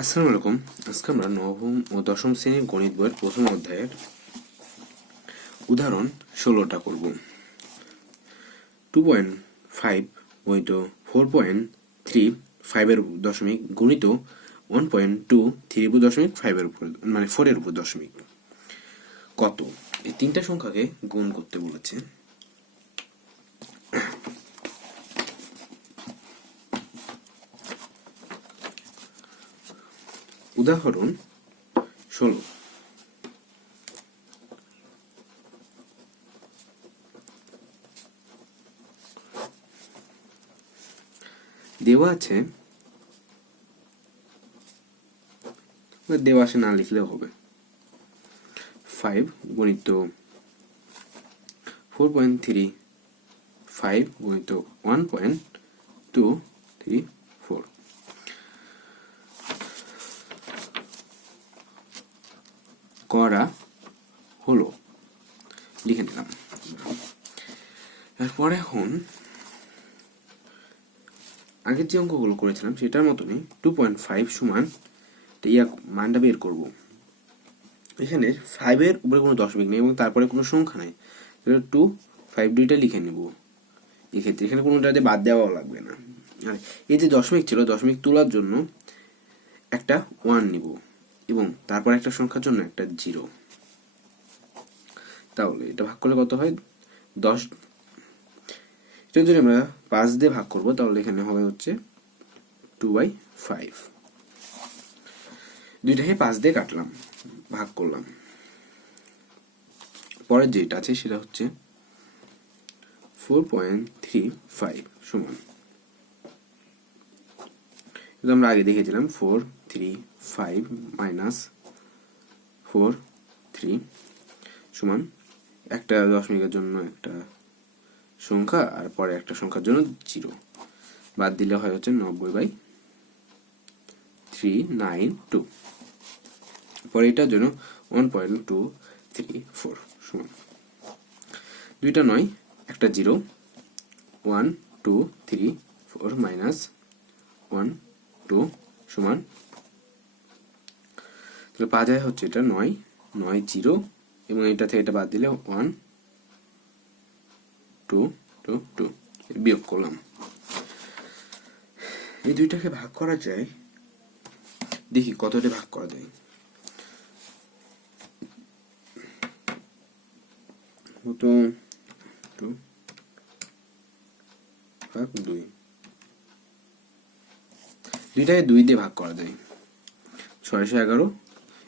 আসসালামু আলাইকুম। আজকে আমরা নবম ও দশম শ্রেণীর গণিত বইয়ের প্রথম অধ্যায়ের উদাহরণ 16টা করব। 2.5 গণিত 4.3 এর দশমিক গুণিত 1.2 3.5 এর উপর, মানে 4 এর উপর দশমিক কত? এই তিনটা সংখ্যাকে গুণ করতে বলেছে। উদাহরণ 16। দেওয়া আছে, দেওয়া আছে না লিখলেও হবে। 5 গণিত 4.35 গণিত 1.234 করা হলো, লিখে নিলাম। এরপর এখন আগের যে অঙ্কগুলো করেছিলাম সেটার মতনই 2.5 সমান মানটা বের করব। এখানে 5 এর উপরে কোনো দশমিক নেই এবং তারপরে কোনো সংখ্যা নেই, 2 5 দুইটা লিখে নেব। এক্ষেত্রে এখানে কোনোটাতে বাদ দেওয়াও লাগবে না। আর এই যে দশমিক ছিল, দশমিক তোলার জন্য একটা 1 নিব এবং তারপর একটা সংখ্যার জন্য একটা 0। তাহলে এটা ভাগ করলে কত হয়? 10। এটা যদি আমরা 5 দিয়ে ভাগ করব তাহলে এখানে হবে হচ্ছে 2/5। দুইটাকে 5 দিয়ে কাটলাম, ভাগ করলাম। পরের যেটা আছে সেটা হচ্ছে 4.35 সমান, আমরা আগে দেখেছিলাম 435 মাইনাস 43 সমান একটা দশমিকের জন্য একটা সংখ্যা আর পরে একটা সংখ্যার জন্য 0, বাদ দিলে হয় হচ্ছে 90/392। পরে এটার জন্য 1.234 সমান দুইটা 9 একটা 0, 1 2 3 4 মাইনাস 1 2 সমান, তাহলে পাওয়া যায় হচ্ছে এটা 9 9 0 এবং এটা থেকে এটা বাদ দিলে 1 2 2 2 বিয়োগ করলাম। এই দুইটাকে ভাগ করা যায়, দেখি কতটা ভাগ করা যায়। তো 2 ভাগ 2, দুইটাকে 2 দিয়ে ভাগ করা যায় 611।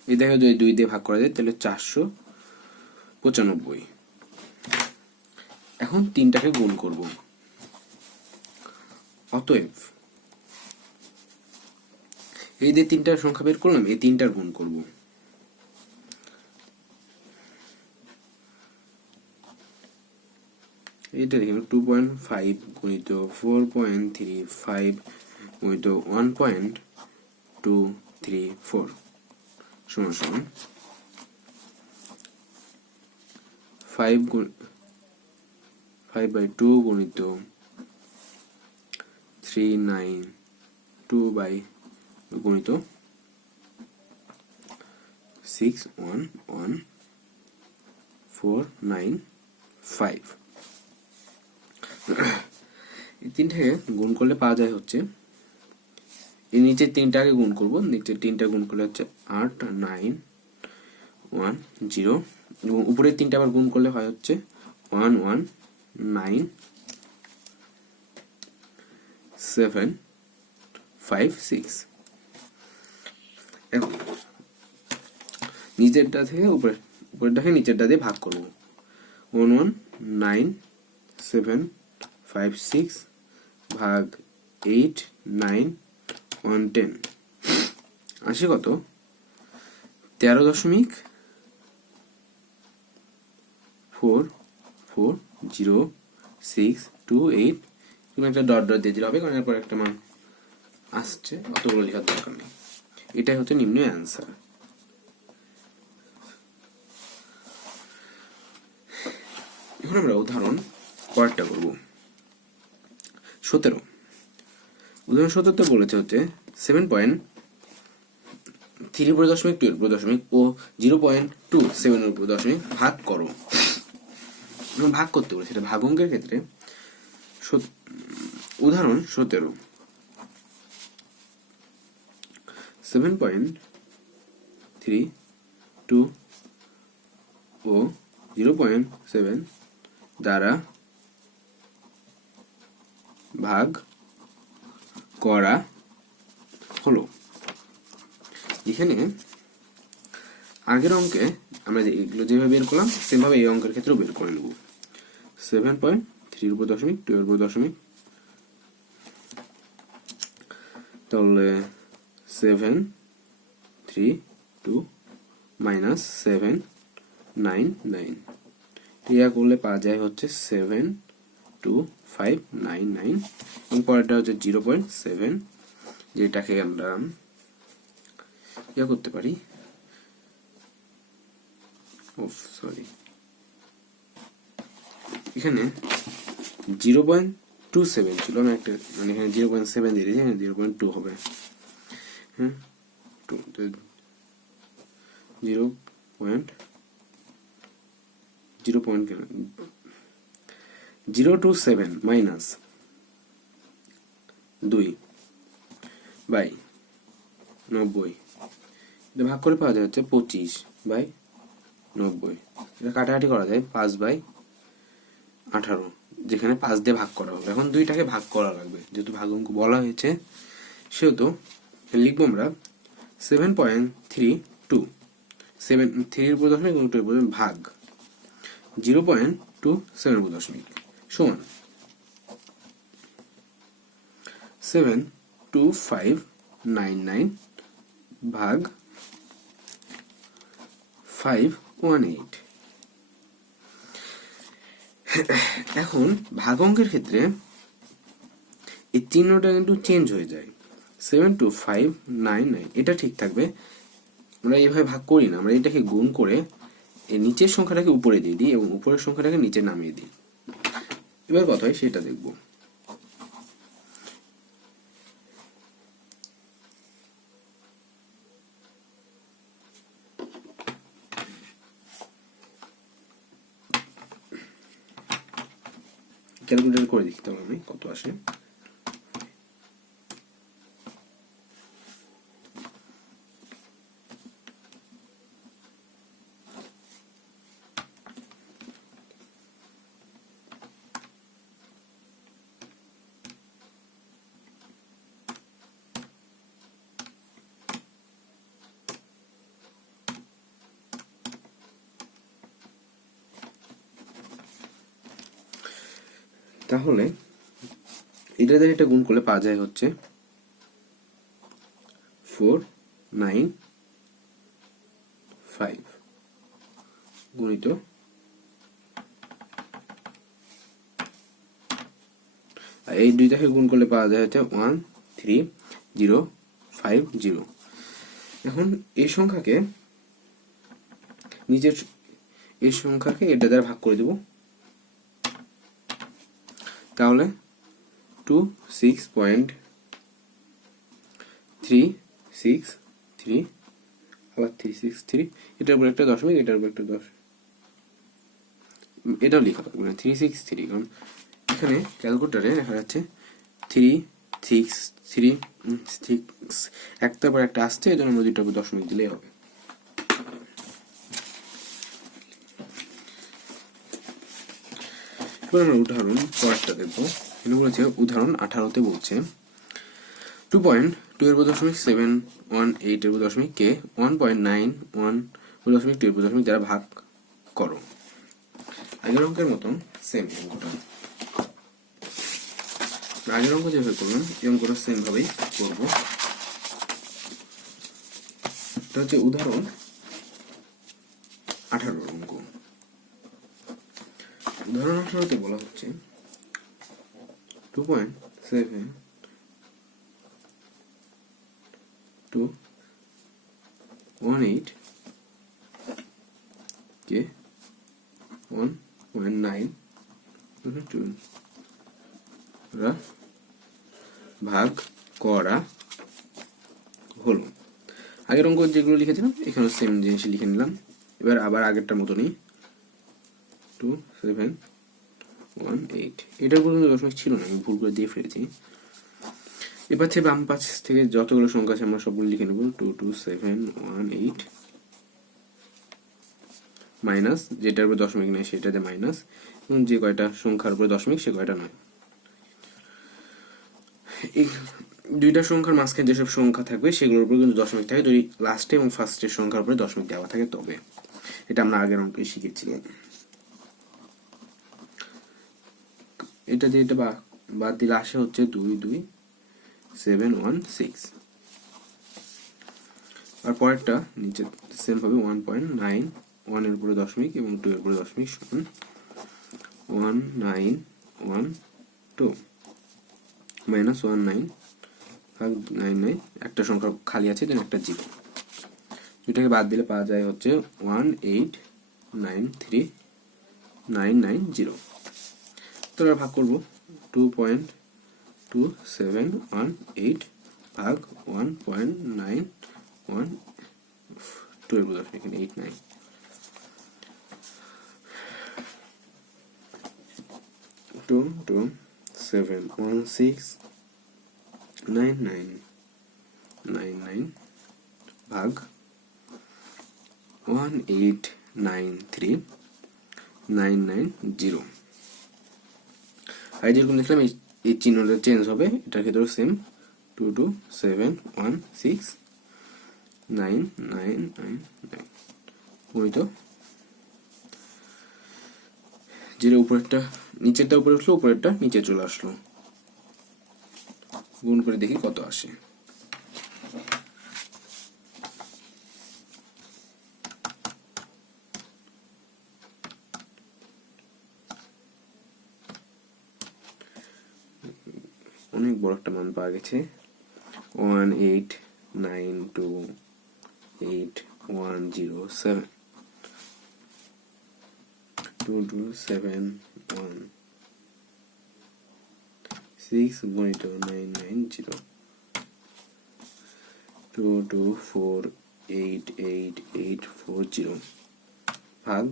এটাকে যদি 2 দিয়ে ভাগ করা যায় তাহলে 495। এখন তিনটাকে গুণ করব। অতএব এই যে তিনটার সংখ্যা বের করলাম, এই তিনটার গুণ করব। এইটা দেখুন 2.5 গুণিত 4.35 গুণিত 1.234 সমান সমান 5/2 গুণিত 392 গুণিত 611495। এই তিনটাকে গুণ করলে পাওয়া যায় হচ্ছে, এই নিচের তিনটাকে গুণ করব, নিচের তিনটা গুণ করলে হচ্ছে 8910 এবং উপরের তিনটা আবার গুণ করলে হয় হচ্ছে 119,756। এখন নিচেরটা থেকে উপরেরটাকে নিচেরটা দিয়ে ভাগ করব। 119,756 ভাগ 8 9 110 আসে কত? 13.440628 একটা ডট ডট দিয়ে দিলে হবে, কারণ এরপর একটা মান আসছে, অতগুলো লেখার দরকার নেই। এটাই হচ্ছে নিম্ন অ্যান্সার। এখন আমরা উদাহরণ কয়েকটা করব। 17 উদাহরণ 17 বলেছে হচ্ছে 7.5 3 উপরে দশমিক, 2 এর উপরে দশমিক ও 0.27 এর উপরে দশমিক ভাগ করো। ভাগ করতে বলে, সেটা ভাগ অঙ্কের ক্ষেত্রে উদাহরণ 17 7.32 ও 0.7 দ্বারা ভাগ করা হলো। এখানে আগের অঙ্কে আমরা এগুলো যেভাবে বের করলাম সেভাবে এই অঙ্কের ক্ষেত্রেও বের করে নেব। 7.3 উপর দশমিক, 2 এর উপর দশমিক, তাহলে 732 মাইনাস 799 ইয়া করলে পাওয়া যায় হচ্ছে 72599 এবং পরেরটা হচ্ছে 0.7, যেটাকে আমরা ইয়া করতে পারি, এখানে 0.27 ছিল, আমি একটা মানে এখানে 0.7 দিয়ে দিয়েছি, এখানে 0.2 হবে। হ্যাঁ, 0.027 মাইনাস 2 বাই 90, এটা ভাগ করে পাওয়া যায় হচ্ছে 25/90। এটা কাটাকাটি করা যায় 5/18, যেখানে 5 দিয়ে ভাগ করা হবে। এখন 2টাকে ভাগ করা লাগবে, যেহেতু ভাগ অঙ্ক বলা হয়েছে সেহেতু লিখবো আমরা 7.32, 3 এর উপর দশমিক এবং 2 এর উপর দশমিক ভাগ 0.27 উপর দশমিক সমান 72599 ভাগ 518। এখন ভাগ অঙ্কের ক্ষেত্রে এই চিহ্নটা কিন্তু চেঞ্জ হয়ে যায়। 72599 এটা ঠিক থাকবে, আমরা এইভাবে ভাগ করি না, আমরা এটাকে গুণ করে এই নিচের সংখ্যাটাকে উপরে দিয়ে দিই এবং উপরের সংখ্যাটাকে নিচে নামিয়ে দিই। এবার কথা হয় সেটা দেখব। ক্যালকুলেটর করে দেখি তাহলে আমি কত আসে। তাহলে এটা দিয়ে এটা গুণ করলে পাওয়া যায় হচ্ছে 495 গুণিত এই দুইটাকে গুণ করলে পাওয়া যায় হচ্ছে 13050। এখন এই সংখ্যাকে নিচের এই সংখ্যাকে এটা দ্বারা ভাগ করে দেব, তাহলে 26.363 আবার 363, এটার উপর একটা দশমিক, এটার উপর একটা এটাও লেখা থাকবে না 363, কারণ এখানে ক্যালকুলেটরে দেখা যাচ্ছে 363 একটার পর একটা আসছে, এই জন্য আমরা দুইটার উপর দশমিক দিলেই হবে। এবার আমরা উদাহরণ পরেরটা দেখবো। এখানে বলেছে উদাহরণ 18তে বলছে 2.2 এর উপর দশমিক 718 এর উপর দশমিক কে 1.91 এর দশমিক 2 এর উপর দশমিক দ্বারা ভাগ করো। আগের অঙ্কের মতন সেম অঙ্কটা, আগের অঙ্ক যেভাবে করলাম এই অঙ্কটা সেম ভাবেই করবো। এটা হচ্ছে উদাহরণ 18 অঙ্ক। উদাহরণ 18তে বলা হচ্ছে 2.718 কে 1.9 ভাগ করা হলো। আগের অঙ্ক যেগুলো লিখেছিলাম এখানে সেম জিনিস লিখে নিলাম। এবার আবার আগেরটার মতনই 2718, এটার পর্যন্ত দশমিক ছিল না, আমি ভুল করে দিয়ে ফেলেছি। এবার থেকে বাম পাশ থেকে যতগুলো সংখ্যা আছে আমরা সবগুলো লিখে নেব। 22718 মাইনাস যেটার উপরে দশমিক নেই সেটাতে মাইনাস, এবং যে কয়টা সংখ্যার উপরে দশমিক সে কয়টা নয়। এই দুইটা সংখ্যার মাঝখানে যেসব সংখ্যা থাকবে সেগুলোর উপরে কিন্তু দশমিক থাকে যদি লাস্টে এবং ফার্স্টের সংখ্যার উপরে দশমিক দেওয়া থাকে তবে। এটা আমরা আগের অঙ্কে শিখেছিলাম। এটা দিয়ে এটা বাদ দিলে আসে হচ্ছে 22716। আর পরেরটা নিচে সেম হবে 1.9, 1 এর উপরে দশমিক এবং 2 এর উপরে দশমিক সমান 1912 মাইনাস 19 ভাগ 99, একটা সংখ্যা খালি আছে দেন একটা জিরো, দুটাকে বাদ দিলে পাওয়া যায় হচ্ছে 1893990। তো আমরা ভাগ করবো 2.2718 ভাগ 1.912 এর উপর দশমিক 89। টু 7169999 ভাগ 1893990। আর যেরকম দেখলাম এই চিহ্নটা চেঞ্জ হবে, এটার ক্ষেত্রেও সেম 227169999 ওই তো যেটা উপরেরটা নিচেরটা উপরে উঠলো, উপরেরটা নিচে চলে আসলো। গুণ করে দেখি কত আসে। অনেক বড় একটা মান পাওয়া গেছে, 189280107 22716 গুণিত 990 2248840 ভাগ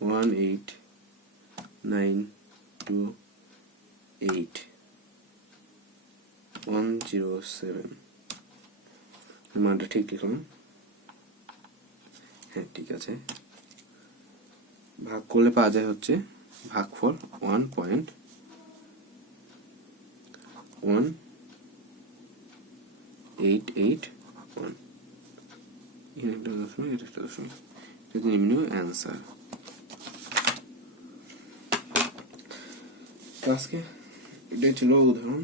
189280107। মানটা ঠিক লিখলাম? হ্যাঁ ঠিক আছে। ভাগ করলে পাওয়া যায় হচ্ছে ভাগফল 1.1881। এখানে একটা দশমিক, এটা একটা দশমিক, এটা নিম্ন অ্যান্সার। আজকে এটাই ছিল উদাহরণ।